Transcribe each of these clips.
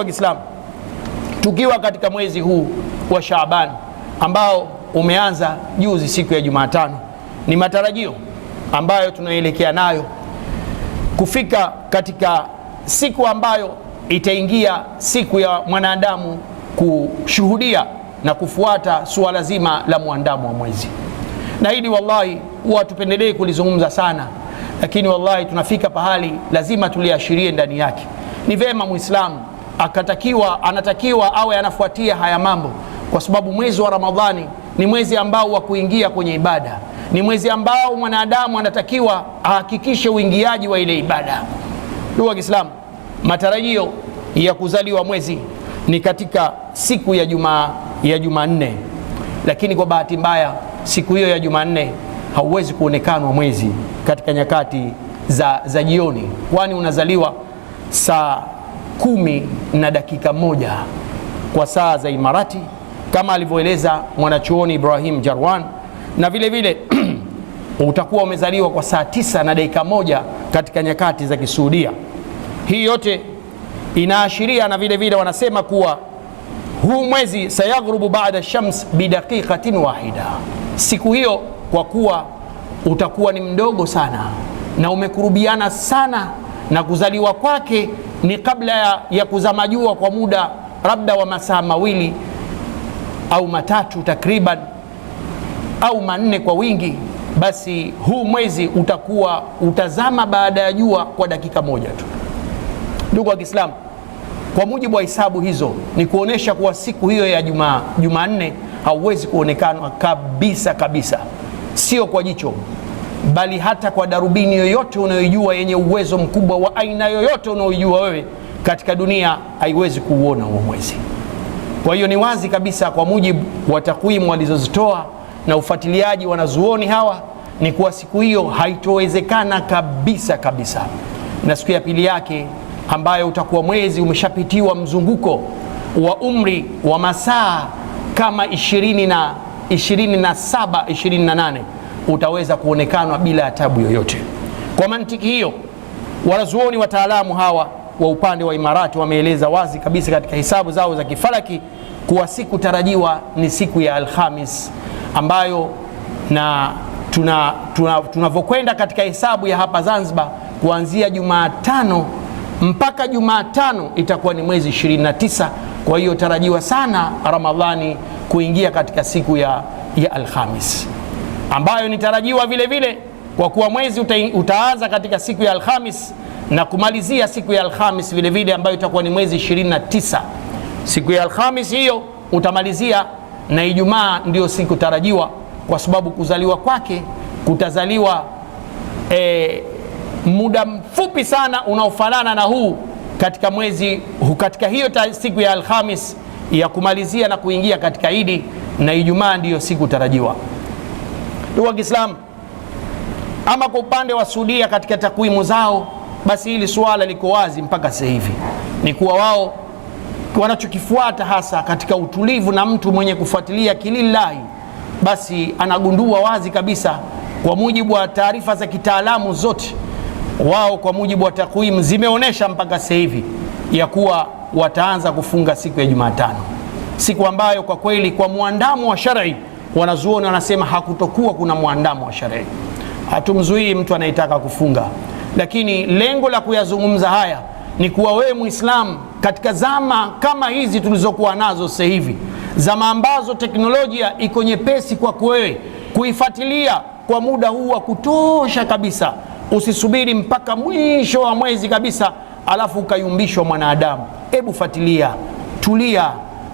wa Kiislamu, tukiwa katika mwezi huu wa Shaaban ambao umeanza juzi siku ya Jumatano, ni matarajio ambayo tunaelekea nayo kufika katika siku ambayo itaingia siku ya mwanadamu kushuhudia na kufuata suala zima la muandamo wa mwezi. Na hili wallahi huwa tupendelee kulizungumza sana, lakini wallahi tunafika pahali lazima tuliashirie ndani yake. Ni vema Muislamu anatakiwa awe anafuatia haya mambo, kwa sababu mwezi wa Ramadhani ni mwezi ambao wa kuingia kwenye ibada, ni mwezi ambao mwanadamu anatakiwa ahakikishe uingiaji wa ile ibada. Ndugu wa Kiislamu, matarajio ya kuzaliwa mwezi ni katika siku ya Jumanne, lakini kwa bahati mbaya siku hiyo ya Jumanne hauwezi kuonekanwa mwezi katika nyakati za jioni, kwani unazaliwa saa 10:01 kwa saa za Imarati, kama alivyoeleza mwanachuoni Ibrahim Jarwan, na vile vile utakuwa umezaliwa kwa saa 9:01 katika nyakati za Kisuudia. Hii yote inaashiria, na vile vile wanasema kuwa huu mwezi sayaghrubu ba'da shams bidaqiqatin wahida. Siku hiyo kwa kuwa utakuwa ni mdogo sana na umekurubiana sana na kuzaliwa kwake ni kabla ya kuzama jua kwa muda labda wa masaa 2 au 3 takriban au 4 kwa wingi, basi huu mwezi utakuwa utazama baada ya jua kwa dakika 1 tu. Ndugu wa Kiislamu, kwa mujibu wa hisabu hizo ni kuonesha kuwa siku hiyo ya Jumanne hauwezi kuonekana kabisa kabisa, sio kwa jicho, bali hata kwa darubini yoyote unayojua yenye uwezo mkubwa wa aina yoyote unayojua wewe katika dunia haiwezi kuuona huo mwezi. Kwa hiyo ni wazi kabisa kwa mujibu wa takwimu walizozitoa na ufuatiliaji wanazuoni hawa ni kuwa siku hiyo haitowezekana kabisa kabisa, na siku ya pili yake ambayo utakuwa mwezi umeshapitiwa mzunguko wa umri wa masaa kama 27 28 utaweza kuonekanwa bila tabu yoyote. Kwa mantiki hiyo, wanazuoni wataalamu hawa wa upande wa Imarati wameeleza wazi kabisa katika hisabu zao za kifalaki kuwa siku tarajiwa ni siku ya Alhamis, ambayo na tunavyokwenda katika hisabu ya hapa Zanzibar kuanzia Jumatano mpaka Jumatano itakuwa ni mwezi 29. Kwa hiyo tarajiwa sana Ramadhani kuingia katika siku ya Alhamis, ambayo ni tarajiwa vile vile kwa kuwa mwezi utaanza katika siku ya Alhamis na kumalizia siku ya Alhamis vile vile, ambayo itakuwa ni mwezi 29. Siku ya Alhamis hiyo utamalizia, na Ijumaa ndio siku tarajiwa, kwa sababu kuzaliwa kwake kutazaliwa muda mfupi sana unaofanana na huu katika mwezi, katika hiyo siku ya Alhamis ya kumalizia na kuingia katika Idi, na Ijumaa ndiyo siku tarajiwa. Ndugu wa Kiislamu, ama kwa upande wa Saudia katika takwimu zao, basi hili suala liko wazi mpaka sasa hivi, ni kuwa wao wanachokifuata hasa katika utulivu, na mtu mwenye kufuatilia kilillahi basi anagundua wazi kabisa, kwa mujibu wa taarifa za kitaalamu zote, wao kwa mujibu wa takwimu zimeonesha mpaka sasa hivi ya kuwa wataanza kufunga siku ya Jumatano, siku ambayo kwa kweli kwa muandamo wa shar'i wanazuoni wanasema hakutokuwa kuna muandamo wa shar'i. Hatumzuii mtu anayetaka kufunga, lakini lengo la kuyazungumza haya ni kuwa wewe Muislamu katika zama kama hizi tulizokuwa nazo sasa hivi, zama ambazo teknolojia iko nyepesi kwako wewe kuifuatilia kwa muda huu wa kutosha kabisa, usisubiri mpaka mwisho wa mwezi kabisa alafu ukayumbishwa mwanadamu. Hebu fuatilia, tulia.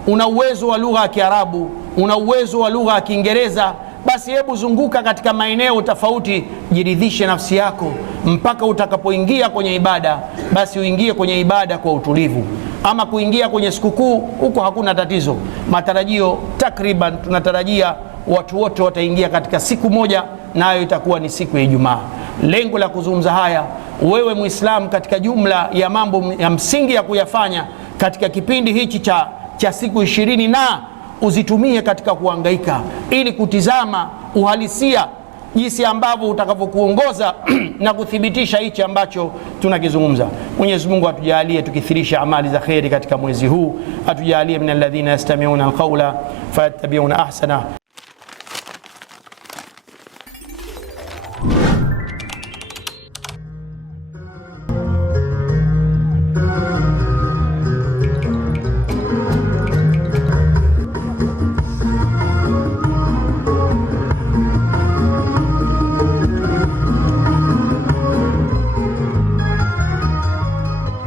Una uwezo wa lugha ya Kiarabu, una uwezo wa lugha ya Kiingereza, basi hebu zunguka katika maeneo tofauti, jiridhishe nafsi yako mpaka utakapoingia kwenye ibada, basi uingie kwenye ibada kwa utulivu. Ama kuingia kwenye sikukuu huko hakuna tatizo. Matarajio takriban tunatarajia watu wote wataingia katika siku moja, nayo itakuwa ni siku ya Ijumaa. Lengo la kuzungumza haya, wewe Muislamu, katika jumla ya mambo ya msingi ya kuyafanya katika kipindi hichi cha siku 20 na uzitumie katika kuhangaika ili kutizama uhalisia jinsi ambavyo utakavyokuongoza na kuthibitisha hichi ambacho tunakizungumza. Mwenyezi Mungu atujalie tukithirisha amali za kheri katika mwezi huu, atujalie min alladhina yastami'una alqawla fayattabi'una ahsana.